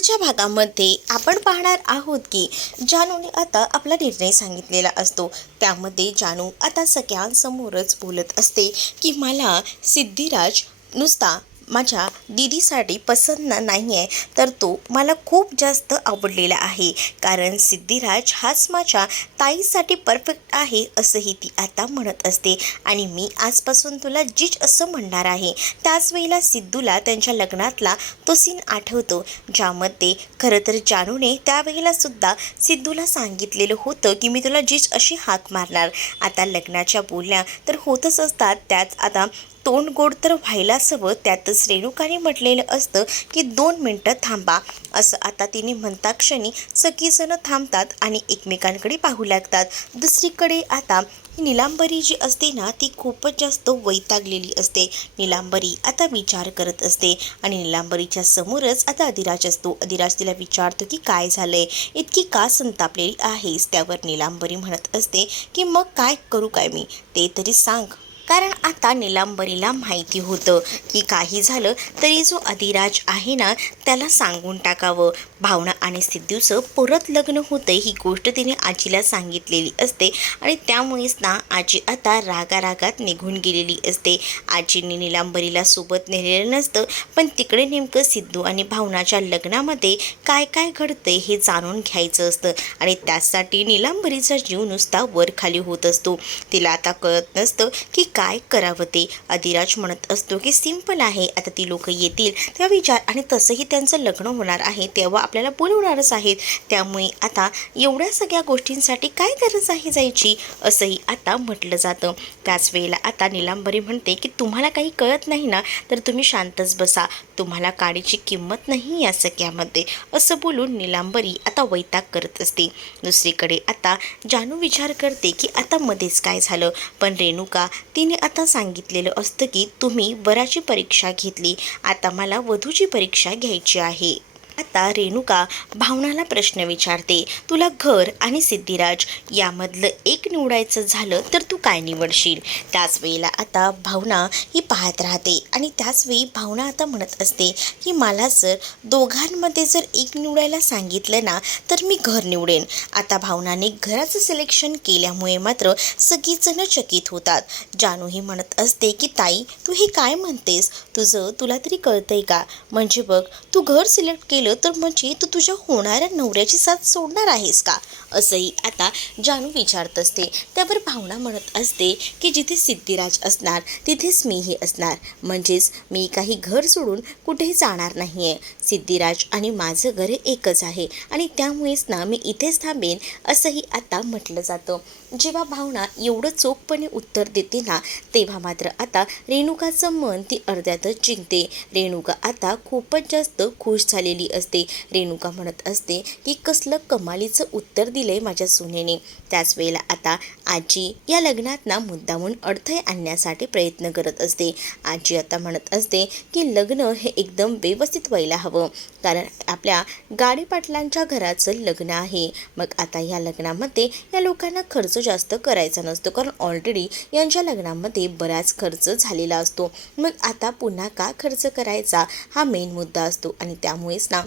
आजच्या भागामध्ये आपण पाहणार आहोत की जानूने आता आपला निर्णय सांगितलेला असतो। त्यामध्ये जानू आता सगळ्यांसमोरच बोलत असते की मला सिद्धिराज नुसता माझ्या दीदीसाठी पसंत नाही आहे, तर तो मला खूप जास्त आवडलेला आहे। कारण सिद्धिराज हाच माझ्या ताईसाठी परफेक्ट आहे असंही ती आता म्हणत असते। आणि मी आजपासून तुला जिज असं म्हणणार आहे। त्याच वेळेला सिद्धूला त्यांच्या लग्नातला तो सीन आठवतो, ज्यामध्ये खरं तर जानूने त्यावेळेला सुद्धा सिद्धूला सांगितलेलं होतं की मी तुला जिज अशी हाक मारणार। आता लग्नाच्या बोलण्या तर होतच असतात, त्यात आता तोंड गोड तर व्हायलाच हवं। त्यातच रेणुकाने म्हटलेलं असतं की 2 मिनटं थांबा, असं आता तिने म्हणता क्षणी सगळीजणं थांबतात आणि एकमेकांकडे पाहू लागतात। दुसरीकडे आता ही निलांबरी जी असते ना, ती खूपच जास्त वैतागलेली असते। निलांबरी आता विचार करत असते आणि निलांबरीच्या समोरच आता अधिराज असतो। अधिराज तिला विचारतो की काय झालंय, इतकी का संतापलेली आहेस? त्यावर निलांबरी म्हणत असते की मग काय करू, काय मी ते तरी सांग। कारण आता निलांबरीला माहिती होतं की काही झालं तरी जो अधिराज आहे ना, त्याला सांगून टाकावं। भावना आणि सिद्धूचं परत लग्न होतं ही गोष्ट तिने आजीला सांगितलेली असते आणि त्यामुळेच ना आजी आता रागारागात निघून गेलेली असते। आजींनी निलांबरीला सोबत नेलेलं नसतं, पण तिकडे नेमकं सिद्धू आणि भावनाच्या लग्नामध्ये काय काय घडतंय हे जाणून घ्यायचं असतं आणि त्यासाठी निलांबरीचा जीव नुसता वर खाली होत असतो। तिला आता कळत नसतं की काय करावं ते। अधिराज म्हणत असतो की सिंपल आहे, आता ती लोक येतील तेव्हा विचार, आणि तसंही त्यांचं लग्न होणार आहे तेव्हा आपल्याला बोलवणारच आहेत, त्यामुळे आता एवढ्या सगळ्या गोष्टींसाठी काय गरज आहे जायची, असंही आता म्हटलं जातं। त्याच वेळेला आता निलांबरी म्हणते की तुम्हाला काही कळत नाही ना, तर तुम्ही शांतच बसा, तुम्हाला काडीची किंमत नाही या सगळ्यामध्ये, असं बोलून निलांबरी आता वैताग करत असते। दुसरीकडे आता जानू विचार करते की आता मध्येच काय झालं, पण रेणुका तिने आता सांगितलेलं असतं की तुम्ही वराची परीक्षा घेतली, आता मला वधूची परीक्षा घ्यायची आहे। आता रेणुका भावनाला प्रश्न विचारते, तुला घर आणि सिद्धिराज यामधलं एक निवडायचं झालं तर तू काय निवडशील? त्याच वेळेला आता भावना ही पाहत राहते आणि त्याचवेळी भावना आता म्हणत असते की मला जर दोघांमध्ये जर एक निवडायला सांगितलं ना, तर मी घर निवडेन। आता भावनाने घराचं सिलेक्शन केल्यामुळे मात्र सगळीजणं चकित होतात। जानू ही म्हणत असते की ताई तू हे काय म्हणतेस, तुला तरी कळतंय का? म्हणजे बघ, तू घर सिलेक्ट केलं तर म्हणजे तू तुझ्या होणाऱ्या नवऱ्याची साथ सोडणार आहेस का, असंही आता जानू विचारत असते। त्यावर भावना म्हणत असते की जिथे सिद्धिराज असणार तिथेच मीही असणार, म्हणजेच मी काही घर सोडून कुठेही जाणार नाही आहे। सिद्धिराज आणि माझं घर एकच आहे आणि त्यामुळेच ना मी इथेच थांबेन, असंही आता म्हटलं जातं। जेव्हा भावना एवढं चोखपणे उत्तर देते ना, तेव्हा मात्र आता रेणुकाचं मन ती अर्ध्यातच जिंकते। रेणुका आता खूपच जास्त खुश झालेली असते। रेणुका म्हणत असते की कसलं कमालीचं उत्तर दिलंय माझ्या सुनेने। त्याच वेळेला आता आजी या लग्नात ना मुद्दामून अडथळे आणण्यासाठी प्रयत्न करत असते। आजी आता म्हणत असते की लग्न हे एकदम व्यवस्थित व्हायला हवं, कारण आपल्या गाडी पाटलांच्या घराचं लग्न आहे। मग आता या लग्नामध्ये या लोकांना खर्च जास्त करायचा नसतो, कारण ऑलरेडी यांच्या लग्नामध्ये बराच खर्च झालेला असतो। मग आता पुन्हा का खर्च करायचा हा मेन मुद्दा असतो आणि त्यामुळेच ना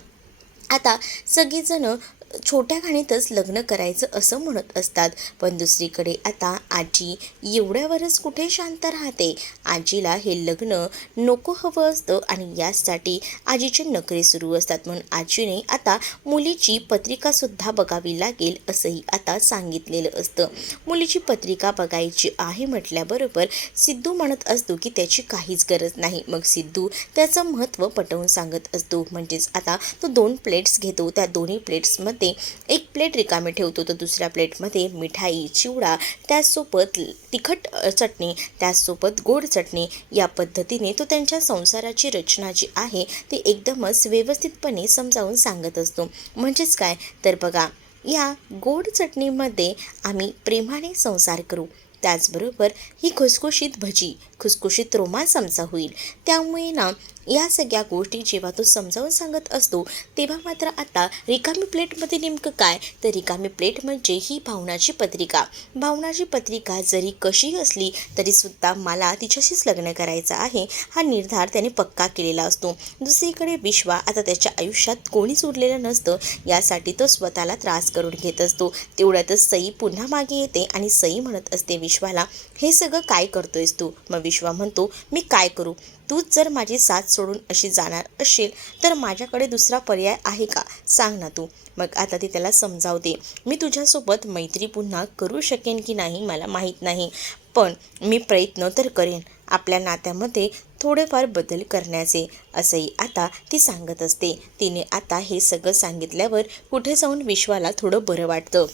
आता सगळेजण छोट्या खाणीतच लग्न करायचं असं म्हणत असतात। पण दुसरीकडे आता आजी एवढ्यावरच कुठे शांत राहते। आजीला हे लग्न नको हवं असतं आणि यासाठी आजीचे नखरे सुरू असतात, म्हणून आजीने आता मुलीची पत्रिकासुद्धा बघावी लागेल असंही आता सांगितलेलं असतं। मुलीची पत्रिका बघायची आहे म्हटल्याबरोबर सिद्धू म्हणत असतो की त्याची काहीच गरज नाही। मग सिद्धू त्याचं महत्त्व पटवून सांगत असतो, म्हणजेच आता तो 2 प्लेट्स घेतो, त्या दोन्ही प्लेट्समध्ये एक प्लेट रिकामी ठेवतो, तर दुसऱ्या प्लेटमध्ये मिठाई, चिवडा, त्याचसोबत तिखट चटणी, त्याचसोबत गोड चटणी, या पद्धतीने तो त्यांच्या संसाराची रचना जी आहे ती एकदमच व्यवस्थितपणे समजावून सांगत असतो। म्हणजेच काय तर बघा, या गोड चटणीमध्ये आम्ही प्रेमाने संसार करू, त्याचबरोबर ही खुसखुशीत भजी, खुसखुशीत रोमांस आमचा होईल, त्यामुळे ना या सगळ्या गोष्टी जेव्हा तो समजावून सांगत असतो तेव्हा मात्र आता रिकामी प्लेटमध्ये नेमकं काय, तर रिकामी प्लेट म्हणजे ही भावनाची पत्रिका. भावनाची पत्रिका जरी कशी असली तरीसुद्धा मला तिच्याशीच लग्न करायचं आहे हा निर्धार त्याने पक्का केलेला असतो. दुसरीकडे विश्वा आता त्याच्या आयुष्यात कोणीच उरलेलं नसतं, यासाठी तो स्वतःला त्रास करून घेत असतो. तेवढ्यातच सई पुन्हा मागे येते आणि सई म्हणत असते विश्वाला, हे सगळं काय करतोयस तू? मग विश्वा म्हणतो, मी काय करू? तूच जर माझी साथ सोडून अशी जाणार असेल तर माझ्याकडे दुसरा पर्याय आहे का, सांग ना तू. मग आता ती त्याला समजावते, मी तुझ्यासोबत मैत्री पुन्हा करू शकेन की नाही मला माहीत नाही, पण मी प्रयत्न तर करेन आपल्या नात्यामध्ये थोडेफार बदल करण्याचे, असंही आता ती सांगत असते. तिने आता हे सगळं सांगितल्यावर कुठे जाऊन विश्वाला थोडं बरं वाटतं.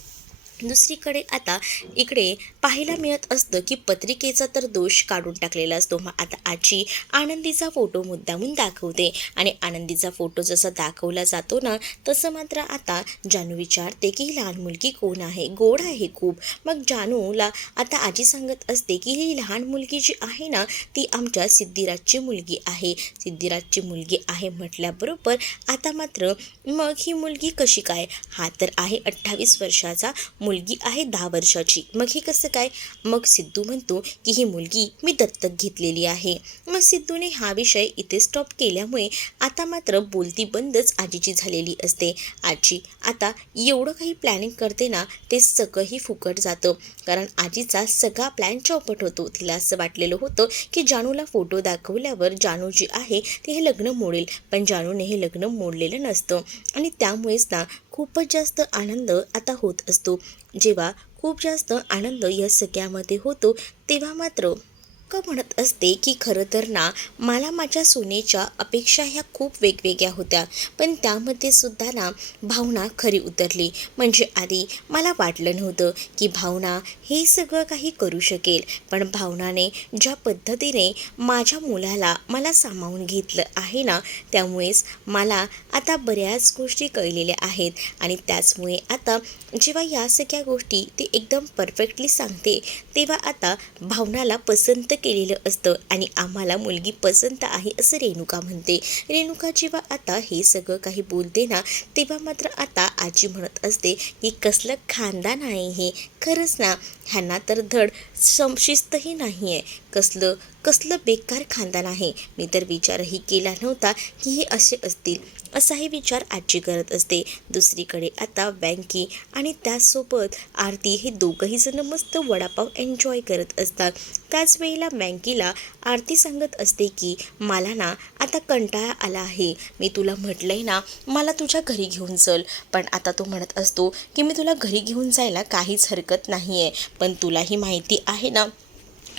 दुसरीकडे आता इकडे पाहायला मिळत असतं की पत्रिकेचा तर दोष काढून टाकलेला असतो. मग आता आजी आनंदीचा फोटो मुद्दामून दाखवते आणि आनंदीचा फोटो जसा दाखवला जातो ना तसं मात्र आता जानू विचारते की ही लहान मुलगी कोण आहे, गोड आहे खूप. मग जानूला आता आजी सांगत असते की ही लहान मुलगी जी आहे ना ती आमच्या सिद्धिराजची मुलगी आहे. सिद्धिराजची मुलगी आहे म्हटल्याबरोबर आता मात्र मग ही मुलगी कशी काय, हा तर आहे 28 वर्षाचा, मुलगी आहे 10 वर्षाची, मग हे कसं काय? मग सिद्धू म्हणतो की ही मुलगी मी दत्तक घेतलेली आहे. मग सिद्धूने हा विषय इथे स्टॉप केल्यामुळे आता मात्र बोलती बंदच आजीची झालेली असते. आजी आता एवढं काही प्लॅनिंग करते ना ते सगळंही फुकट जातं, कारण आजीचा सगळा प्लॅन चौपट होतो. तिला असं वाटलेलं होतं की जानूला फोटो दाखवल्यावर जानू जी आहे ती हे लग्न मोडेल, पण जानूने हे लग्न मोडलेलं नसतं आणि त्यामुळेच ना खूपच जास्त आनंद आता होत असतो. जेव्हा खूप जास्त आनंद या सगळ्यामध्ये होतो तेव्हा मात्र का म्हणत असते की खरं तर ना मला माझ्या सुनेच्या अपेक्षा ह्या खूप वेगवेगळ्या होत्या, पण त्यामध्ये सुद्धा ना भावना खरी उतरली. म्हणजे आधी मला वाटलं नव्हतं की भावना हे सगळं काही करू शकेल, पण भावनाने ज्या पद्धतीने माझ्या मुलाला मला सामावून घेतलं आहे ना त्यामुळेच मला आता बऱ्याच गोष्टी कळलेल्या आहेत. आणि त्याचमुळे आता जेव्हा या सगळ्या गोष्टी ती एकदम परफेक्टली सांगते तेव्हा आता भावनाला पसंत केलेलं असतं आणि आम्हाला मुलगी पसंत आहे असं रेणुका म्हणते. रेणुका जेव्हा आता हे सगळं काही बोलते ना तेव्हा मात्र आता आजी म्हणत असते की कसलं खानदान आहे हे, खरंच ना ह्यांना तर धड शिस्तही नाही आहे, कसलं कसलं बेकार खानदान आहे. मी तर विचारही केला नव्हता की हे असे असतील, असाही विचार आजी करत असते. दुसरीकडे आता बँकी आणि त्याचसोबत आरती हे दोघंही जण मस्त वडापाव एन्जॉय करत असतात. त्याच वेळेला बँकीला आरती सांगत असते की मला ना आता कंटाळा आला आहे, मी तुला म्हटलंय ना मला तुझ्या घरी घेऊन चल, पण आता तो म्हणत असतो की मी तुला घरी घेऊन जायला काहीच हरकत नाही आहे, पण तुलाही माहिती आहे ना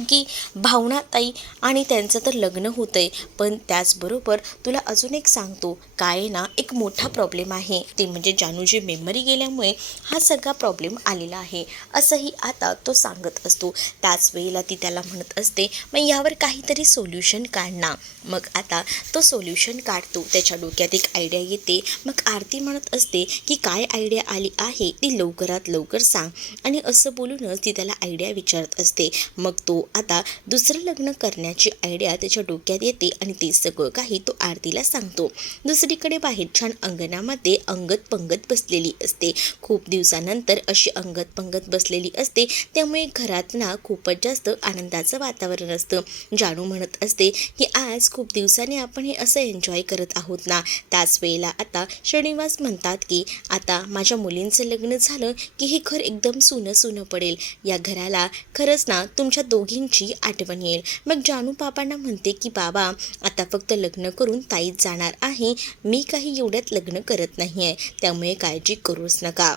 की भावनाताई आणि त्यांचं तर लग्न होतं आहे, पण त्याचबरोबर तुला अजून एक सांगतो काय ना एक मोठा प्रॉब्लेम आहे, ते म्हणजे जानूची मेमरी गेल्यामुळे हा सगळा प्रॉब्लेम आलेला आहे, असंही आता तो सांगत असतो. त्याच वेळेला ती त्याला म्हणत असते मग यावर काहीतरी सोल्युशन काढ ना. मग आता तो सोल्युशन काढतो, त्याच्या डोक्यात एक आयडिया येते. मग आरती म्हणत असते की काय आयडिया आली आहे ती लवकरात लवकर सांग, आणि असं बोलूनच ती त्याला आयडिया विचारत असते. मग तो आता दुसरं लग्न करण्याची आयडिया त्याच्या डोक्यात येते आणि ते सगळं काही तो आरतीला सांगतो. दुसरीकडे बाहेर छान अंगणामध्ये अंगत पंगत बसलेली असते. खूप दिवसानंतर अशी अंगत पंगत बसलेली असते, त्यामुळे घरात ना खूपच जास्त आनंदाचं वातावरण असतं. जानू म्हणत असते की आज खूप दिवसांनी आपण हे असं एन्जॉय करत आहोत ना. त्याच वेळेला आता श्रीनिवास म्हणतात की आता माझ्या मुलींचं लग्न झालं की हे घर एकदम सुनं सुनं पडेल, या घराला खरंच ना तुमच्या दोघींची आठवण येईल. मग जानू बाबांना म्हणते की बाबा आता फक्त लग्न करून ताईच जाणार आहे, मी काही एवढ्यात लग्न करत नाही आहे, त्यामुळे काळजी करूच नका.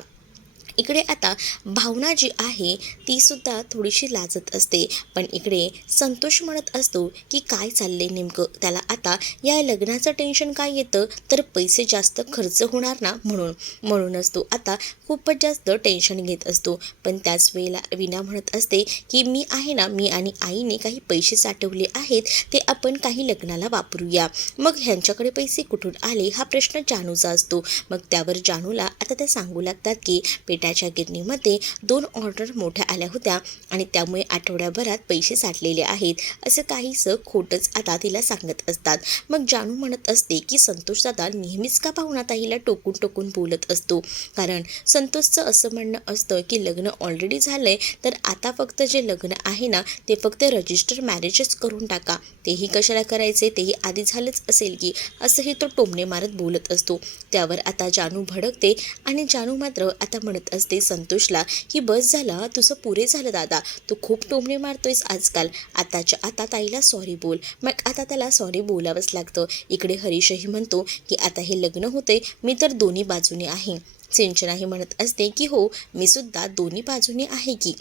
इकडे आता भावना जी आहे ती सुद्धा थोडीशी लाजत असते, पण इकडे संतोष म्हणत असतो की काय चाललंय नेमकं, त्याला आता या लग्नाचं टेन्शन काय येतं तर पैसे जास्त खर्च होणार ना म्हणूनच तो आता खूपच जास्त टेन्शन घेत असतो. पण त्याच वेळेला विना म्हणत असते की मी आहे ना, मी आणि आईने काही पैसे साठवले आहेत, ते आपण काही लग्नाला वापरूया. मग ह्यांच्याकडे पैसे कुठून आले हा प्रश्न जानूचा असतो. मग त्यावर जानूला आता ते सांगू लागतात की बेटा पिठाच्या गिरणीमध्ये 2 ऑर्डर मोठ्या आल्या होत्या आणि त्यामुळे आठवड्याभरात पैसे साठलेले आहेत असं काहीसं खोटंच आता तिला सांगत असतात. मग जानू म्हणत असते की संतोष दादा नेहमीच का पाहुणाताईला टोकून टोकून बोलत असतो, कारण संतोषचं असं म्हणणं असतं की लग्न ऑलरेडी झालंय तर आता फक्त जे लग्न आहे ना ते फक्त रजिस्टर मॅरेजच करून टाका, तेही कशाला करायचे, तेही आधी झालंच असेल की, असंही तो टोमणे मारत बोलत असतो. त्यावर आता जानू भडकते आणि जानू मात्र आता म्हणत असते संतोषला की बस झालं तुझं, पुरे झालं दादा, तू खूप टोमणे मारतोयस आजकाल, आताच्या आता ताईला सॉरी बोल. मग आता त्याला सॉरी बोलावंच लागतं. इकडे हरीशही म्हणतो की आता हे लग्न होते मी तर दोन्ही बाजूने आहे. सिंचनाही म्हणत असते की हो मी सुद्धा दोन्ही बाजूने आहे की.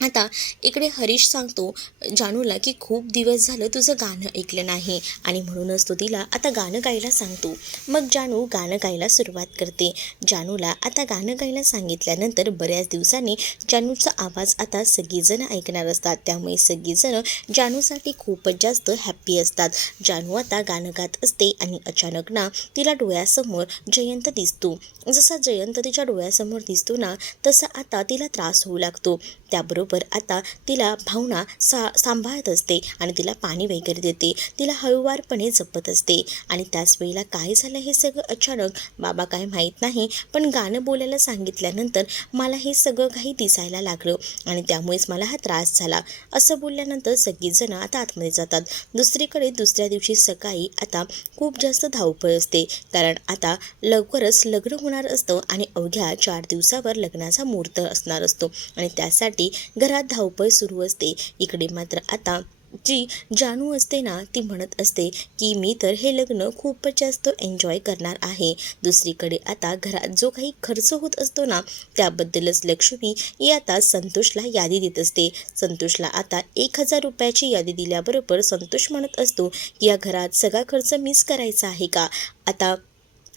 आता इकडे हरीश सांगतो जानूला की खूप दिवस झालं तुझं गाणं ऐकलं नाही आणि म्हणूनच तो तिला आता गाणं गायला सांगतो. मग जानू गाणं गायला सुरुवात करते. जानूला आता गाणं गायला सांगितल्यानंतर बऱ्याच दिवसांनी जानूचा आवाज आता सगळीजण ऐकणार असतात, त्यामुळे सगळीजण जानूसाठी खूपच जास्त हॅप्पी असतात. जानू आता गाणं गात असते आणि अचानक ना तिला डोळ्यासमोर जयंत दिसतो. जसा जयंत तिच्या डोळ्यासमोर दिसतो ना तसा आता तिला त्रास होऊ लागतो. त्याबरोबर आता तिला भावना सांभाळत असते आणि तिला पाणी वगैरे देते, तिला हळूवारपणे जपत असते. आणि त्याच वेळेला काय झालं हे सगळं अचानक बाबा काय माहीत नाही, पण गाणं बोलायला सांगितल्यानंतर मला हे सगळं काही दिसायला लागलं आणि त्यामुळेच मला हा त्रास झाला असं बोलल्यानंतर सगळीजण आता आतमध्ये जातात. दुसरीकडे दुसऱ्या दिवशी सकाळी आता खूप जास्त धावपळ असते, कारण आता लवकरच लग्न होणार असतं आणि अवघ्या 4 दिवसावर लग्नाचा मुहूर्त असणार असतो आणि त्यासाठी घरात धावपळ सुरू असते. इकडे मात्र आता जी जानू असते ना ती म्हणत असते की मी तर हे लग्न खूपच जास्त एन्जॉय करणार आहे. दुसरीकडे आता घरात जो काही खर्च होत असतो ना त्याबद्दलच लक्ष्मी ही आता संतोषला यादी देत असते. संतोषला आता 1000 रुपयाची यादी दिल्याबरोबर संतोष म्हणत असतो की या घरात सगळा खर्च मीच करायचा आहे का, आता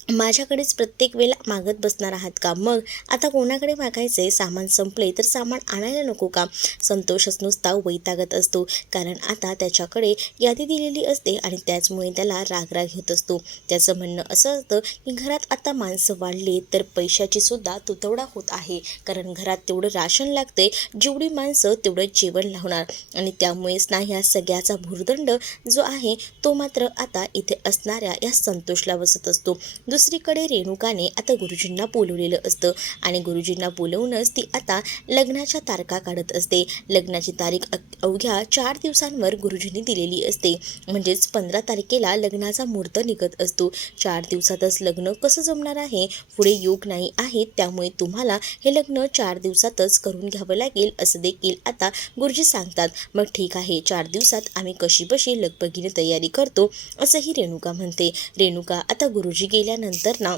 माझ्याकडेच प्रत्येक वेळेला मागत बसणार आहात का, मग आता कोणाकडे मागायचे, सामान संपले तर सामान आणायला नको का. संतोषच नुसता वैतागत असतो, कारण आता त्याच्याकडे यादी दिलेली असते आणि त्याचमुळे त्याला राग होत असतो. त्याचं म्हणणं असं असतं की घरात आता माणसं वाढली तर पैशाची सुद्धा तुतवडा होत आहे, कारण घरात तेवढं राशन लागते, जेवढी माणसं तेवढं जेवण लावणार आणि त्यामुळेच ना ह्या सगळ्याचा भुर्दंड जो आहे तो मात्र आता इथे असणाऱ्या या संतोषला बसत असतो. दुसरीकडे रेणुकाने आता गुरुजींना बोलवलेलं असतं आणि गुरुजींना बोलवूनच ती आता लग्नाच्या तारखा काढत असते. लग्नाची तारीख अवघ्या 4 दिवसांवर गुरुजींनी दिलेली असते, म्हणजेच 15 तारखेला लग्नाचा मुहूर्त निघत असतो. 4 दिवसातच लग्न कसं जमणार आहे, पुढे योग नाही आहे, त्यामुळे तुम्हाला हे लग्न 4 दिवसातच करून घ्यावं लागेल असं देखील आता गुरुजी सांगतात. मग ठीक आहे, 4 दिवसात आम्ही कशीबशी लगबगीने तयारी करतो असंही रेणुका म्हणते. रेणुका आता गुरुजी गेल्यानंतर ना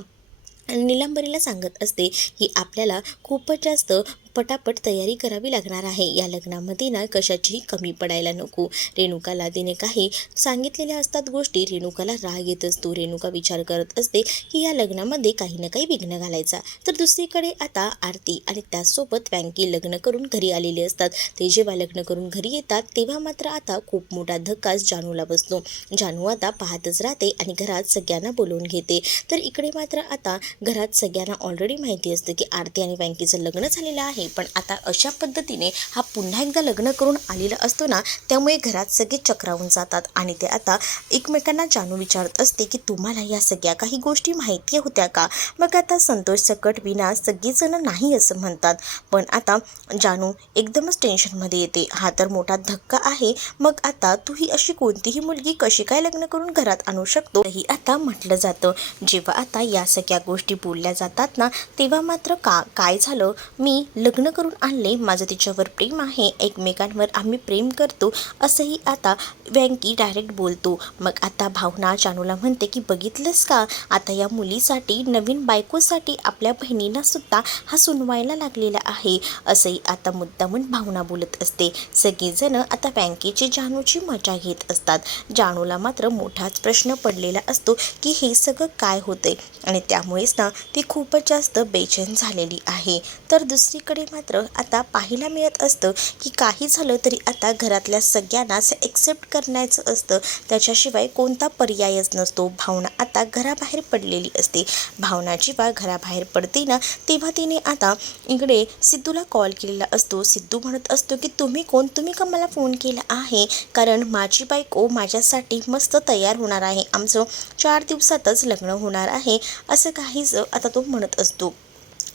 नीलांबरीला सांगत असते की आपल्याला खूपच जास्त पटापट तयारी करावी लागणार आहे, या लग्नामध्ये ना कशाचीही कमी पडायला नको. रेणुकाला तिने काही सांगितलेल्या असतात गोष्टी, रेणुकाला राग येत असतो. रेणुका विचार करत असते की या लग्नामध्ये काही ना काही विघ्न घालायचा. तर दुसरीकडे आता आरती आणि त्याचसोबत वँकी लग्न करून घरी आलेले असतात. ते जेव्हा लग्न करून घरी येतात तेव्हा मात्र आता खूप मोठा धक्काच जानूला बसतो. जानू आता पाहतच राहते आणि घरात सगळ्यांना बोलवून घेते. तर इकडे मात्र आता घरात सगळ्यांना ऑलरेडी माहिती असतं की आरती आणि वँकीचं लग्न झालेलं आहे, पण आता अशा पद्धतीने हा पुन्हा एकदा लग्न करून आलेला असतो ना त्यामुळे घरात सगळे चक्रावून जातात आणि ते आता एकमेकांना जानू विचारत असते की तुम्हाला या सगळ्या काही गोष्टी माहिती होत्या का. मग आता संतोष सकट विना सगळीजण नाही असं म्हणतात, पण आता जानू एकदमच टेन्शनमध्ये येते. हा तर मोठा धक्का आहे, मग आता तू ही अशी कोणतीही मुलगी कशी काय लग्न करून घरात आणू शकतो ही आता म्हटलं जातं. जेव्हा आता या सगळ्या गोष्टी बोलल्या जातात ना तेव्हा मात्र काय झालं, मी लग्न करून आणले, माझं तिच्यावर प्रेम आहे, एकमेकांवर आम्ही प्रेम करतो असंही आता वँकी डायरेक्ट बोलतो. मग आता भावना जानूला म्हणते की बघितलंस का, आता या मुलीसाठी नवीन बायकोसाठी आपल्या बहिणींना सुद्धा हा सुनवायला लागलेला आहे असंही आता मुद्दामून भावना बोलत असते. सगळेजण आता वँकीची जानूची मजा घेत असतात. जानूला मात्र मोठाच प्रश्न पडलेला असतो की हे सगळं काय होतंय आणि त्यामुळेच ना ती खूपच जास्त बेचैन झालेली आहे. तर दुसरीकडे सिद्धूकडे मात्र आता पाहायला मिळत असतं की काही झालं तरी आता घरातल्या सगळ्यांनाच एक्सेप्ट करण्याचं असतं, त्याच्याशिवाय कोणता पर्यायच नसतो. भावना आता घराबाहेर पडलेली असते. भावना जेव्हा घराबाहेर पडते ना तेव्हा तिने आता इकडे सिद्धूला कॉल केलेला असतो. सिद्धू म्हणत असतो की तुम्ही कोण, तुम्ही का मला फोन केला आहे, कारण माझी बायको माझ्यासाठी मस्त तयार होणार आहे, आमचं 4 दिवसातच लग्न होणार आहे असं काहीच आता तो म्हणत असतो.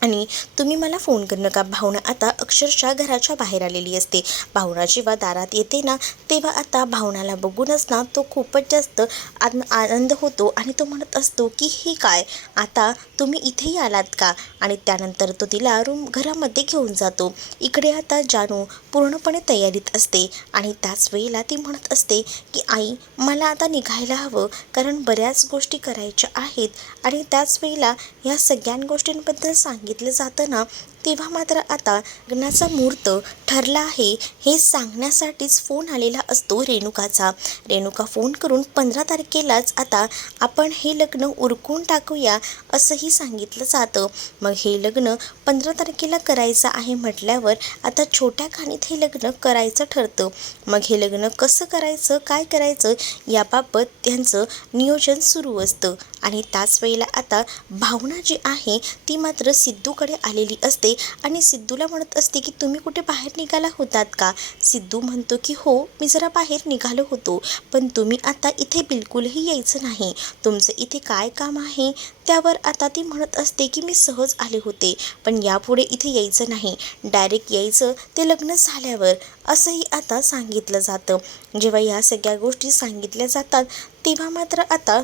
आणि तुम्ही मला फोन करू नका. भावना आता अक्षरशः घराच्या बाहेर आलेली असते. भावना जेव्हा दारात येते ना तेव्हा आता भावनाला बघूनच ना तो खूपच जास्त आनंद होतो आणि तो म्हणत असतो की हे काय, आता तुम्ही इथेही आलात का. आणि त्यानंतर तो तिला घरामध्ये घेऊन जातो. इकडे आता जानू पूर्णपणे तयारीत असते आणि त्याच वेळेला ती म्हणत असते की आई मला आता निघायला हवं, कारण बऱ्याच गोष्टी करायच्या आहेत आणि त्याच वेळेला ह्या सगळ्या गोष्टींबद्दल सांगितलं जातं ना तेव्हा मात्र आता लग्नाचा मुहूर्त ठरला आहे हे सांगण्यासाठीच फोन आलेला असतो रेणुकाचा. रेणुका फोन करून 15 तारखेलाच आता आपण हे लग्न उरकून टाकूया असंही सांगितलं जातं. मग हे लग्न 15 तारखेला करायचं आहे म्हटल्यावर आता छोट्या खाणीत हे लग्न करायचं ठरतं. मग हे लग्न कसं करायचं, काय करायचं याबाबत त्यांचं नियोजन सुरू असतं. आणि त्याच वेळेला आता भावना जी आहे ती मात्र सिद्धूकडे आलेली असते आणि सिद्धूला म्हणत असते की तुम्ही कुठे बाहेर निघाला होतात का. सिद्धू म्हणतो की हो मी जरा बाहेर निघालो होतो, पण तुम्ही आता इथे बिलकुलही यायचं नाही, तुमचं इथे काय काम आहे. त्यावर आता ती म्हणत असते की मी सहज आले होते, पण यापुढे इथे यायचं नाही, डायरेक्ट यायचं ते लग्न झाल्यावर असंही आता सांगितलं जातं. जेव्हा या सगळ्या गोष्टी सांगितल्या जातात तेव्हा मात्र आता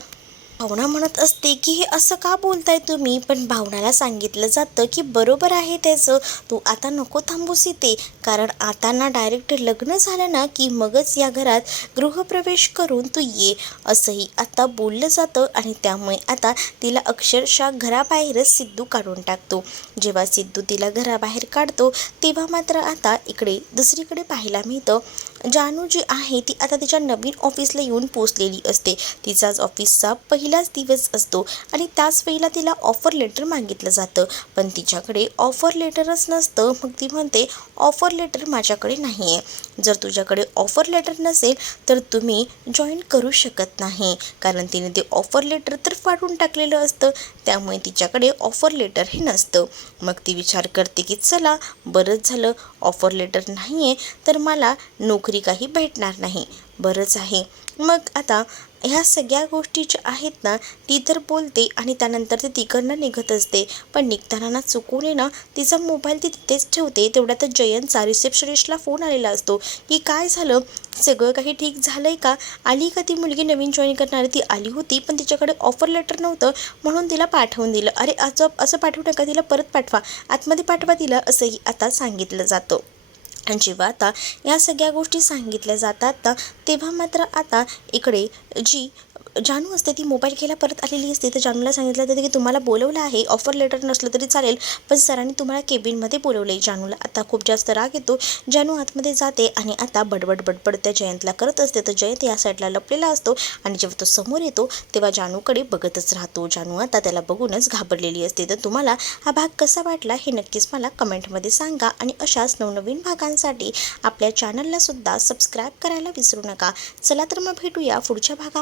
भावना म्हणत असते की हे असं का बोलताय तुम्ही, पण भावनाला सांगितलं जातं की बरोबर आहे त्याचं, तू आता नको थांबूस इथे, कारण आता ना डायरेक्ट लग्न झालं ना की मगच या घरात गृहप्रवेश करून तू ये असंही आता बोललं जातं. आणि त्यामुळे आता तिला अक्षरशः घराबाहेरच सिद्धू काढून टाकतो. जेव्हा सिद्धू तिला घराबाहेर काढतो तेव्हा मात्र आता इकडे दुसरीकडे पाहायला मिळतं जानू जी आहे ती आता तिच्या नवीन ऑफिसला येऊन पोचलेली असते. तिचाच ऑफिसचा पहिलाच दिवस असतो आणि त्याच वेळेला तिला ऑफर लेटर मागितलं जातं, पण तिच्याकडे ऑफर लेटरच नसतं. मग ती म्हणते ऑफर लेटर माझ्याकडे नाही आहे, जर तुझ्याकडे ऑफर लेटर नसेल तर तुम्ही जॉईन करू शकत नाही, कारण तिने ते ऑफर लेटर तर फाडून टाकलेलं असतं, त्यामुळे तिच्याकडे ऑफर लेटर हे नसतं. मग ती विचार करते की चला बरंच झालं, ऑफर लेटर नाही आहे तर मला नोकरी काही भेटणार नाही, बरंच आहे. मग आता ह्या सगळ्या गोष्टी ज्या आहेत ना ती तर बोलते आणि त्यानंतर ती तिकडनं निघत असते, पण निघताना ना चुकून ना तिचा मोबाईल ती तिथेच ठेवते. तेवढ्यातच जयंतचा रिसेप्शनिस्टला फोन आलेला असतो की काय झालं, सगळं काही ठीक झालं आहे का, आली का ती मुलगी नवीन जॉईन करणारी. ती आली होती पण तिच्याकडे ऑफर लेटर नव्हतं म्हणून तिला पाठवून दिलं. अरे असं पाठवू नका, तिला परत पाठवा, आतमध्ये पाठवा तिला असंही आता सांगितलं जातं. आणि जेव्हा आता या सगळ्या गोष्टी सांगितल्या जातात ना तेव्हा मात्र आता इकडे जी जानू असते ती मोबाईल घ्यायला परत आलेली असते. तर जानूला सांगितलं जातं की तुम्हाला बोलवलं आहे, ऑफर लेटर नसलं तरी चालेल, पण सरांनी तुम्हाला केबिनमध्ये बोलवलं आहे. जानूला आता खूप जास्त राग येतो. जानू आतमध्ये जाते आणि आता बडबड त्या जयंतला करत असते. तर जयंत या साईडला लपलेला असतो आणि जेव्हा तो समोर येतो तेव्हा जानूकडे बघतच राहतो. जानू आता त्याला बघूनच घाबरलेली असते. तर तुम्हाला हा भाग कसा वाटला हे नक्कीच मला कमेंटमध्ये सांगा आणि अशाच नवनवीन भागांसाठी आपल्या चॅनलला सुद्धा सबस्क्राईब करायला विसरू नका. चला तर मग भेटूया पुढच्या भागामध्ये.